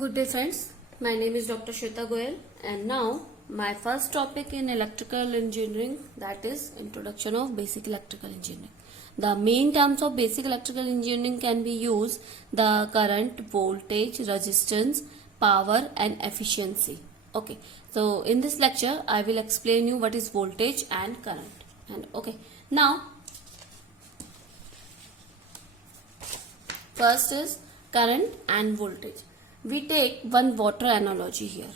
Good day friends, my name is Dr. Shweta Goyal and now my first topic in electrical engineering, that is introduction of basic electrical engineering. The main terms of basic electrical engineering can be used the current, voltage, resistance, power and efficiency. Okay, so in this lecture I will explain you what is voltage and current. And okay, now first is current and voltage. We take one water analogy here.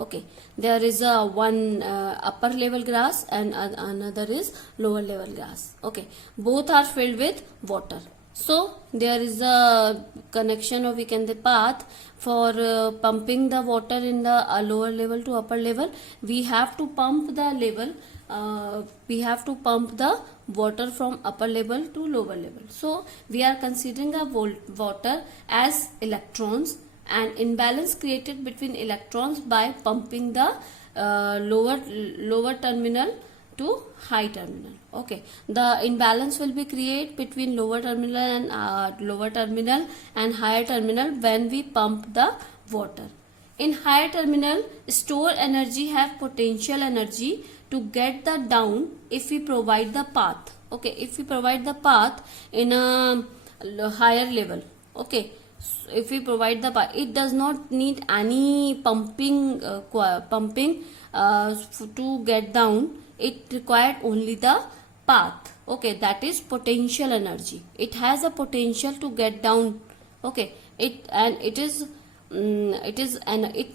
Okay, there is a one upper level glass and another is lower level glass. Okay, both are filled with water. So there is a connection, or we can the path for pumping the water in the lower level to upper level. We have to pump the level. We have to pump the water from upper level to lower level. So we are considering a water as electrons, and imbalance created between electrons by pumping the lower terminal to high terminal. Okay, the imbalance will be created between lower terminal and higher terminal when we pump the water. In higher terminal, store energy have potential energy to get the down if we provide the path. Okay, if we provide the path in a higher level. Okay, if we provide the path, it does not need any pumping to get down. It required only the path. Okay, that is potential energy. It has a potential to get down. Okay, it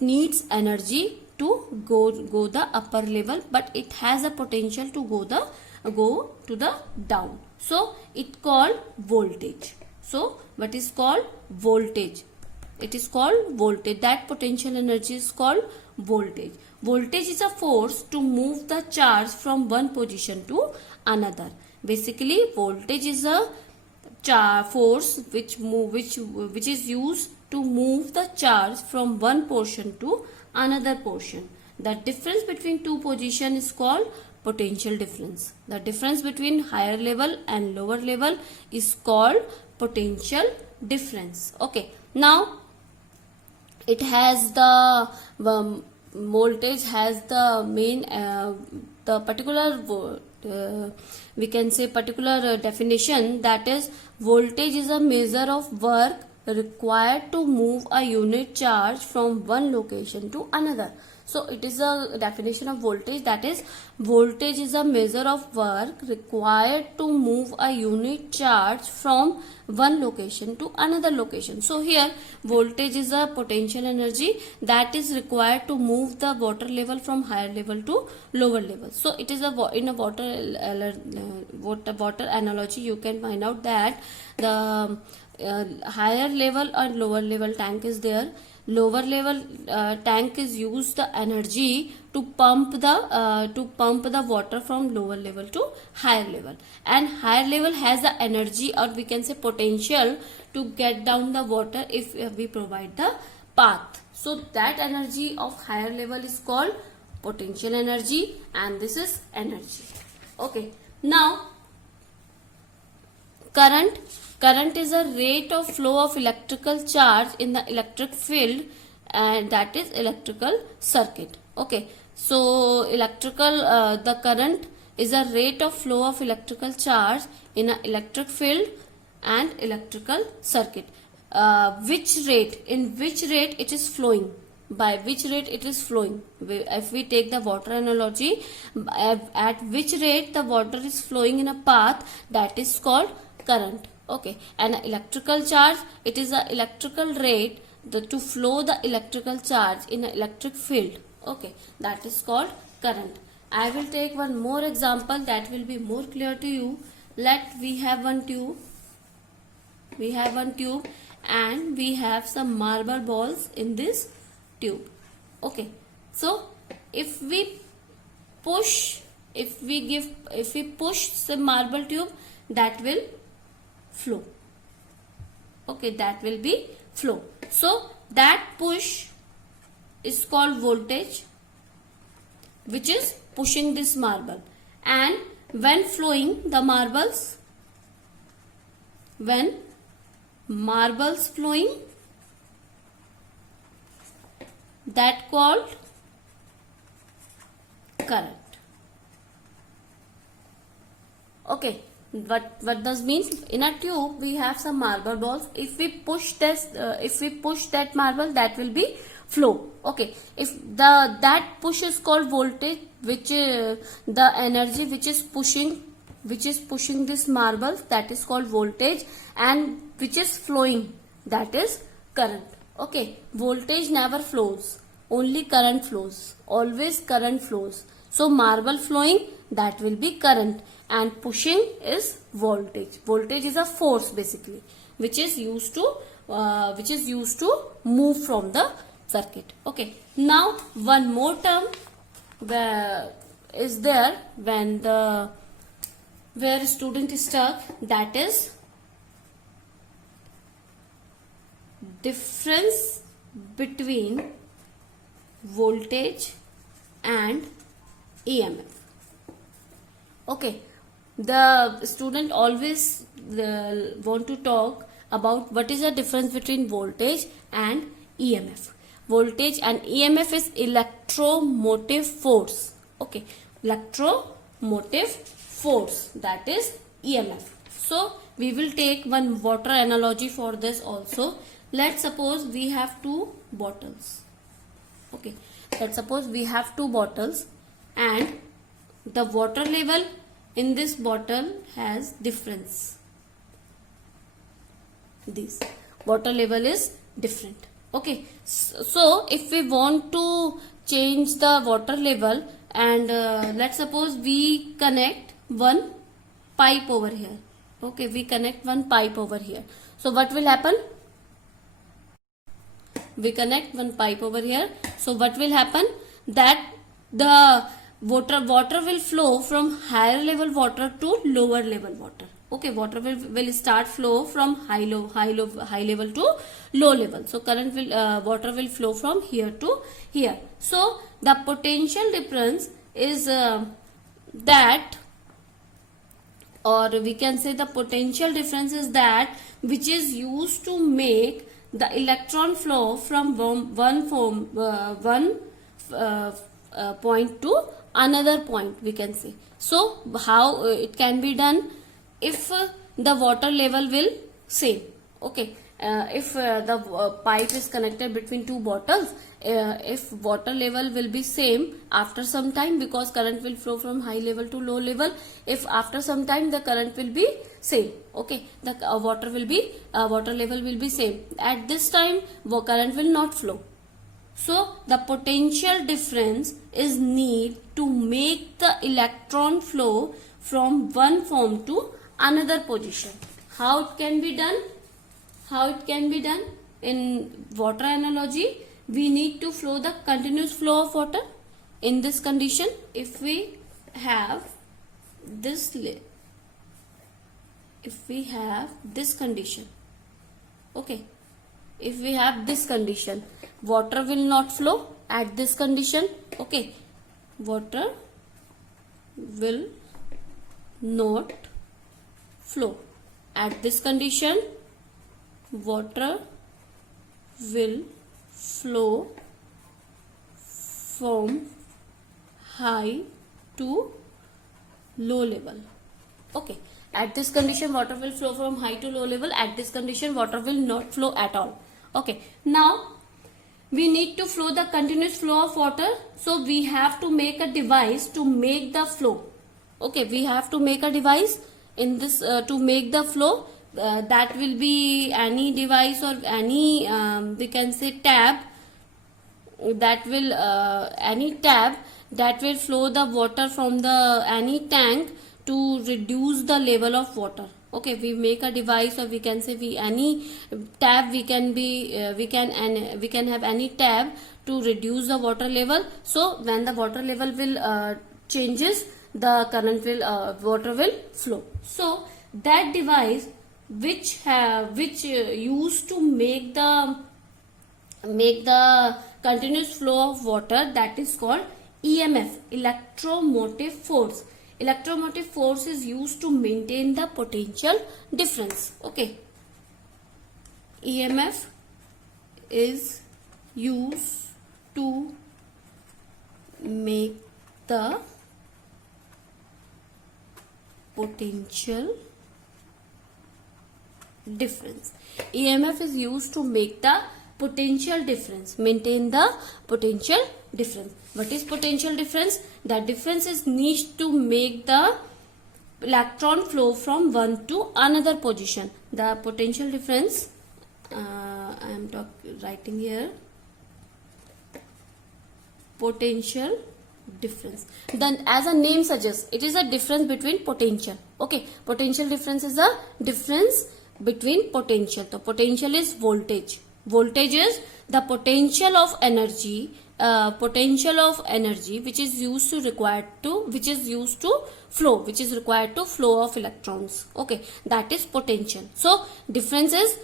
needs energy to go the upper level, but it has a potential to go to the down. So it called voltage. So what is called voltage? It is called voltage. That potential energy is called voltage. Voltage is a force to move the charge from one position to another. Basically, voltage is a force which is used to move the charge from one portion to another portion. The difference between two positions is called potential difference. The difference between higher level and lower level is called potential difference. Okay, now it has the voltage has the main the particular we can say particular definition, that is voltage is a measure of work required to move a unit charge from one location to another. So it is a definition of voltage, that is voltage is a measure of work required to move a unit charge from one location to another location. So here voltage is a potential energy that is required to move the water level from higher level to lower level. So it is in a water analogy you can find out that the higher level or lower level tank is there. Lower level tank is used the energy to pump the water from lower level to higher level, and higher level has the energy, or we can say potential, to get down the water if we provide the path. So that energy of higher level is called potential energy, and this is energy. Okay, now current is a rate of flow of electrical charge in the electric field, and that is electrical circuit. Okay, so the current is a rate of flow of electrical charge in an electric field and electrical circuit. In which rate it is flowing, by which rate it is flowing. If we take the water analogy, at which rate the water is flowing in a path, that is called current. Okay, and electrical charge, it is a electrical rate to flow the electrical charge in an electric field. Okay, that is called current. I will take one more example that will be more clear to you. We have one tube and we have some marble balls in this tube. Okay, so if we push the marble tube, that will flow. Okay, that will be flow. So that push is called voltage, which is pushing this marble, and when flowing the marbles, when marbles flowing, that called current. Okay, what does mean? In a tube we have some marble balls. If we push that marble, that will be flow. Okay, if that push is called voltage, which the energy which is pushing this marble, that is called voltage, and which is flowing, that is current. Okay, voltage never flows, only current flows. Always current flows. So marble flowing, that will be current, and pushing is voltage. Voltage is a force basically, which is used to move from the circuit. Okay, now one more term is there where student is stuck, that is difference between voltage and EMF. Okay, the student always want to talk about what is the difference between voltage and EMF. Voltage and EMF is electromotive force. Okay, electromotive force, that is EMF. So we will take one water analogy for this also. Let's suppose we have two bottles. Okay, let's suppose we have two bottles, and the water level in this bottle has difference. This water level is different. Okay, so if we want to change the water level, and let's suppose we connect one pipe over here. Okay, we connect one pipe over here. So what will happen? We connect one pipe over here. So what will happen? That the water will flow from higher level water to lower level water. Okay, water will start flow from high level to low level. So current will water will flow from here to here. So the potential difference is that, or we can say the potential difference is that which is used to make the electron flow from one point to another point, we can say. So how it can be done? If the water level will same. Okay, if the pipe is connected between two bottles, if water level will be same after some time, because current will flow from high level to low level, if after some time the current will be same. Okay, the water level will be same. At this time current will not flow. So the potential difference is need to make the electron flow from one form to another position. How it can be done? In water analogy, we need to flow the continuous flow of water. In this condition, if we have this condition, okay, if we have this condition, water will not flow at this condition. Okay, water will not flow at this condition. Water will flow from high to low level. Okay, at this condition water will flow from high to low level. At this condition water will not flow at all. Okay, now we need to flow the continuous flow of water, so we have to make a device to make the flow. Okay, we have to make a device in this to make the flow. That will be any device or any we can say tab, that will any tab that will flow the water from the any tank to reduce the level of water. Okay, we make a device, or we can say any tab, we can have any tab to reduce the water level. So when the water level will changes, the current will water will flow. So that device which used to make the continuous flow of water, that is called EMF, electromotive force. Electromotive force is used to maintain the potential difference. Okay, EMF is used to make the potential difference. EMF is used to make the potential difference, maintain the potential difference. What is potential difference? The difference is needed to make the electron flow from one to another position. The potential difference, I am writing here, potential difference. Then as a name suggests, it is a difference between potential. Okay, potential difference is a difference between potential. So potential is voltage. Voltage is the potential of energy, which is used to required to flow of electrons. Okay, that is potential. So difference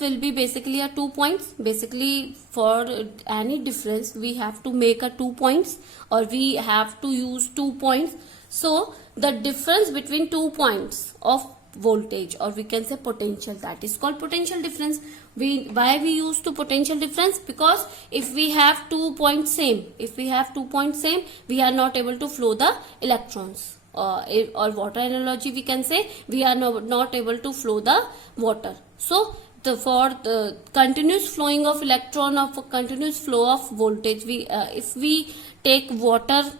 will be basically a 2 points. Basically, for any difference we have to make a 2 points, or we have to use 2 points. So the difference between 2 points of voltage, or we can say potential, that is called potential difference. Why we use to potential difference? Because if we have 2 points same, we are not able to flow the electrons. Or water analogy, we can say we are not able to flow the water. So for the continuous flowing of electron, or for continuous flow of voltage, if we take water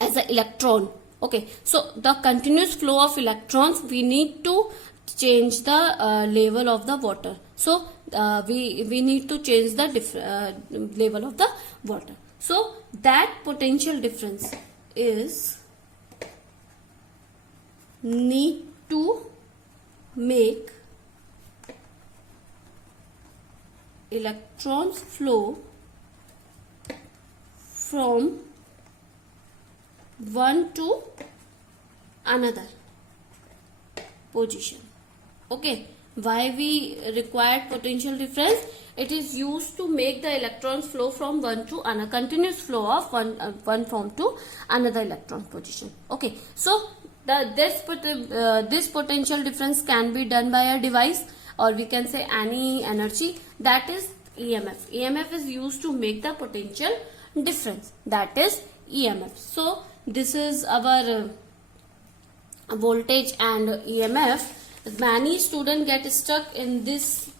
as an electron, okay, so the continuous flow of electrons, we need to change the level of the water. So we need to change the level of the water. So that potential difference is need to make electrons flow from one to another position. Okay, why we required potential difference? It is used to make the electrons flow from one to another, continuous flow of one form to another electron position. Okay, so this potential difference can be done by a device, or we can say any energy, that is EMF. EMF is used to make the potential difference, that is EMF. So this is our voltage and EMF. Many students get stuck in this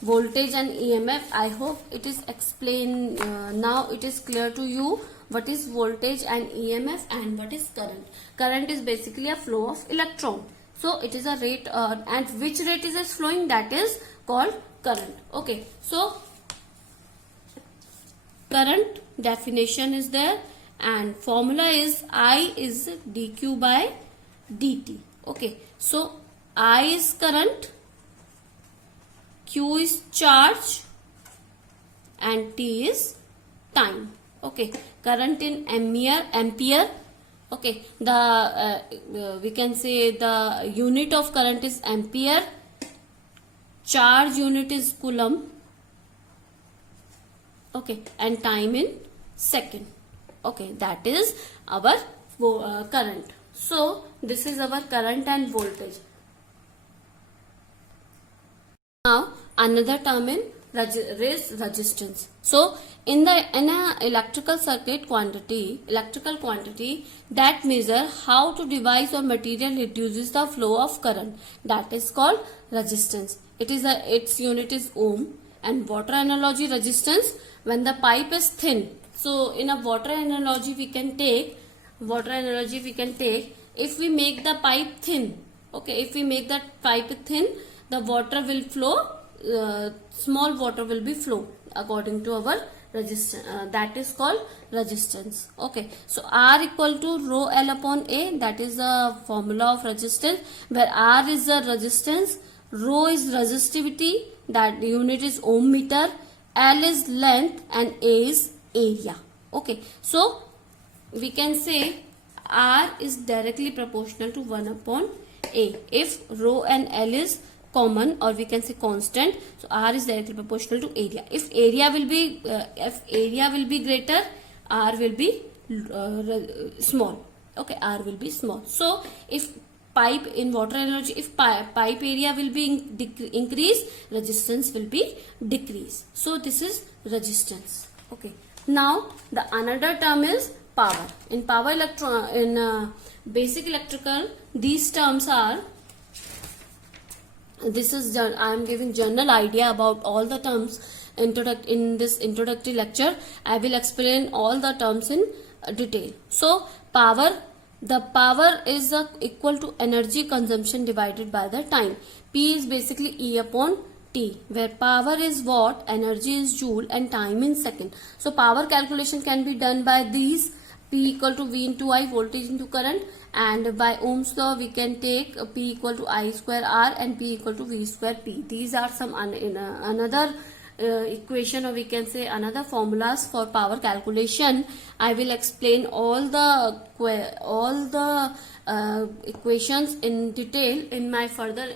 voltage and EMF. I hope it is explained now. It is clear to you what is voltage and EMF and what is current. Current is basically a flow of electron. So it is a rate, and which rate is it flowing, that is called current. Okay, so current definition is there, and formula is I is dq by dt. Okay, so I is current, Q is charge, and T is time. Okay, current in ampere. Okay, the we can say the unit of current is ampere, charge unit is coulomb. Okay, and time in second. Okay, that is our current. So this is our current and voltage. Now another term in is resistance. So in an electrical quantity that measure how to device or material reduces the flow of current, that is called resistance. Its unit is ohm. And water analogy resistance, when the pipe is thin. So in a water analogy we can take, if we make the pipe thin, okay, if we make that pipe thin, the water will flow, small water will be flow according to our resistance, that is called resistance. Okay, so R equal to rho L upon A, that is the formula of resistance, where R is the resistance, rho is resistivity, that unit is ohm meter, L is length, and A is area. Okay, so we can say R is directly proportional to 1 upon A. If rho and L is common, or we can say constant, so R is directly proportional to area. If area will be greater, R will be small. Okay, R will be small. So if pipe in water energy, if pipe area will be increased, resistance will be decreased. So this is resistance. Okay, now the another term is power. In basic electrical, these terms are, this is, I am giving general idea about all the terms. In this introductory lecture, I will explain all the terms in detail. So power, the power is equal to energy consumption divided by the time. P is basically E upon T, where power is watt, energy is joule, and time in second. So power calculation can be done by these. P equal to V into I, voltage into current, and by Ohm's law we can take P equal to I square R and P equal to V square P. These are some another equation, or we can say another formulas for power calculation. I will explain all the equations in detail in my further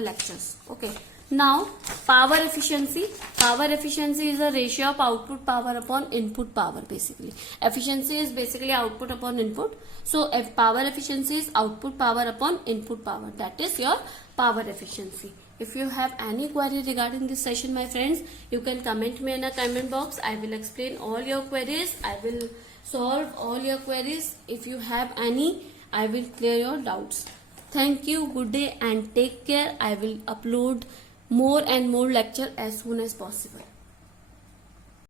lectures. Okay. Now power efficiency. Power efficiency is a ratio of output power upon input power. Basically, efficiency is basically output upon input. So if power efficiency is output power upon input power, that is your power efficiency. If you have any query regarding this session, my friends, you can comment me in a comment box. I will explain all your queries. I will solve all your queries. If you have any, I will clear your doubts. Thank you, good day, and take care. I will upload more and more lecture as soon as possible.